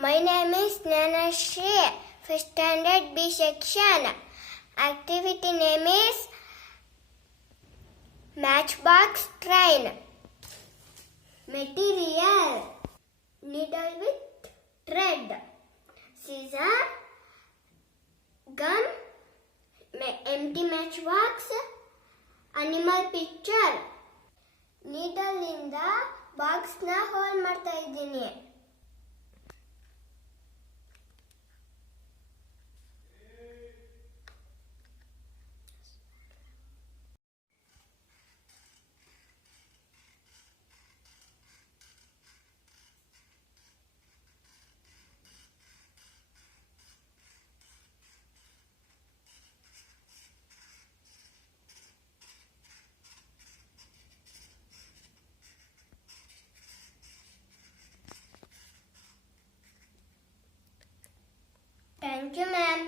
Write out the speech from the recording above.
My name is Jnanashree, first standard B section. Activity name is Matchbox Train. Material: needle with thread, scissor, gum, empty matchbox, animal picture. Needle ಇಂದ box ನ hole ಮಾಡ್ತಾ ಇದ್ದೀನಿ. Thank you, ma'am.